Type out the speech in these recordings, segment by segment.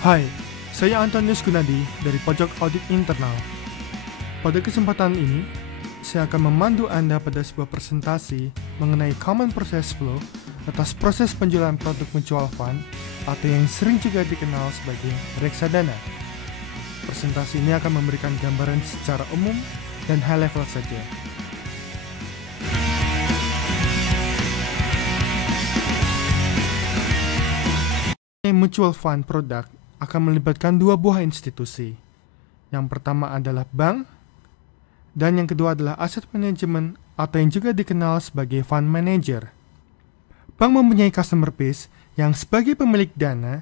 Hai, saya Antonius Gunadi dari Pojok Audit Internal. Pada kesempatan ini, saya akan memandu Anda pada sebuah presentasi mengenai Common Process Flow atas proses penjualan produk mutual fund atau yang sering juga dikenal sebagai reksadana. Presentasi ini akan memberikan gambaran secara umum dan high level saja. Mutual fund produk akan melibatkan dua buah institusi. Yang pertama adalah bank, dan yang kedua adalah asset management atau yang juga dikenal sebagai fund manager. Bank mempunyai customer base yang sebagai pemilik dana,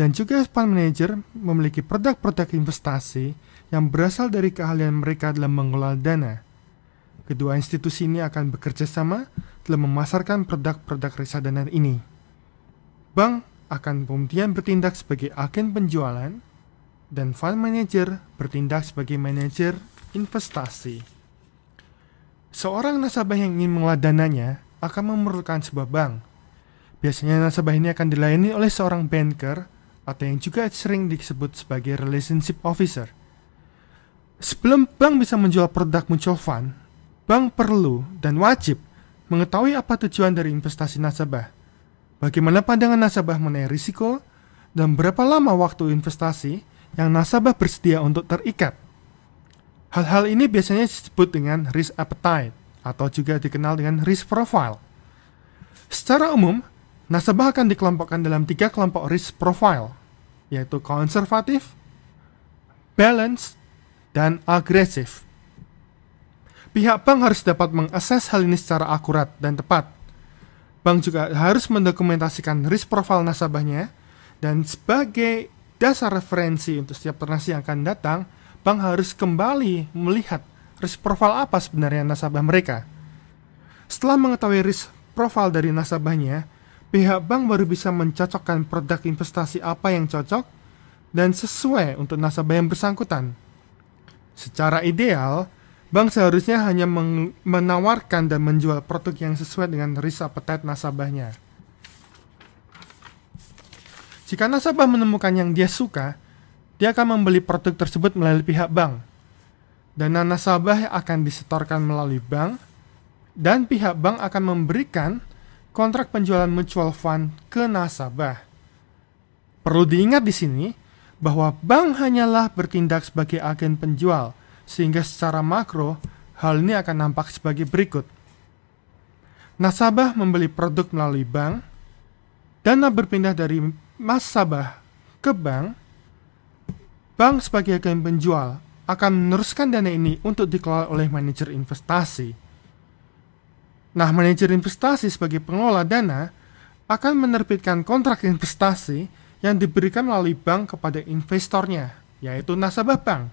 dan juga fund manager memiliki produk-produk investasi yang berasal dari keahlian mereka dalam mengelola dana. Kedua institusi ini akan bekerja sama dalam memasarkan produk-produk reksadana ini. Bank akan kemudian bertindak sebagai agen penjualan, dan fund manager bertindak sebagai manajer investasi. Seorang nasabah yang ingin mengelola dananya akan memerlukan sebuah bank. Biasanya nasabah ini akan dilayani oleh seorang banker atau yang juga sering disebut sebagai relationship officer. Sebelum bank bisa menjual produk mutual fund, bank perlu dan wajib mengetahui apa tujuan dari investasi nasabah, bagaimana pandangan nasabah mengenai risiko, dan berapa lama waktu investasi yang nasabah bersedia untuk terikat. Hal-hal ini biasanya disebut dengan risk appetite atau juga dikenal dengan risk profile. Secara umum, nasabah akan dikelompokkan dalam 3 kelompok risk profile, yaitu konservatif, balanced, dan agresif. Pihak bank harus dapat mengakses hal ini secara akurat dan tepat. Bank juga harus mendokumentasikan risk profile nasabahnya, dan sebagai dasar referensi untuk setiap transaksi yang akan datang, bank harus kembali melihat risk profile apa sebenarnya nasabah mereka. Setelah mengetahui risk profile dari nasabahnya, pihak bank baru bisa mencocokkan produk investasi apa yang cocok dan sesuai untuk nasabah yang bersangkutan. Secara ideal, bank seharusnya hanya menawarkan dan menjual produk yang sesuai dengan risk appetite nasabahnya. Jika nasabah menemukan yang dia suka, dia akan membeli produk tersebut melalui pihak bank. Dana nasabah akan disetorkan melalui bank, dan pihak bank akan memberikan kontrak penjualan mutual fund ke nasabah. Perlu diingat di sini bahwa bank hanyalah bertindak sebagai agen penjual, sehingga secara makro, hal ini akan nampak sebagai berikut. Nasabah membeli produk melalui bank, dana berpindah dari nasabah ke bank, bank sebagai agen penjual akan meneruskan dana ini untuk dikelola oleh manajer investasi. Nah, manajer investasi sebagai pengelola dana akan menerbitkan kontrak investasi yang diberikan melalui bank kepada investornya, yaitu nasabah bank.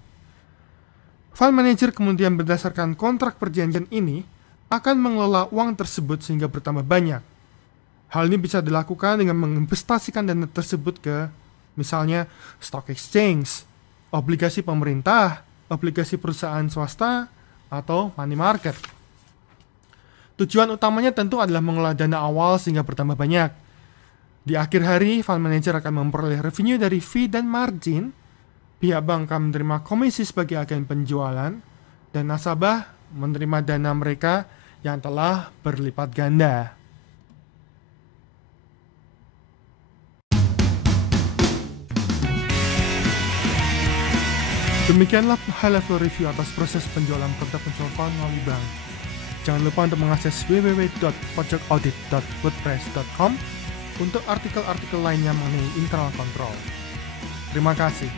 Fund manager kemudian berdasarkan kontrak perjanjian ini akan mengelola uang tersebut sehingga bertambah banyak. Hal ini bisa dilakukan dengan menginvestasikan dana tersebut ke misalnya stock exchange, obligasi pemerintah, obligasi perusahaan swasta, atau money market. Tujuan utamanya tentu adalah mengelola dana awal sehingga bertambah banyak. Di akhir hari, fund manager akan memperoleh revenue dari fee dan margin. Pihak bank akan menerima komisi sebagai agen penjualan, dan nasabah menerima dana mereka yang telah berlipat ganda. Demikianlah high level review atas proses penjualan produk mutual fund melalui bank. Jangan lupa untuk mengakses www.pojokaudit.wordpress.com untuk artikel-artikel lainnya mengenai internal control. Terima kasih.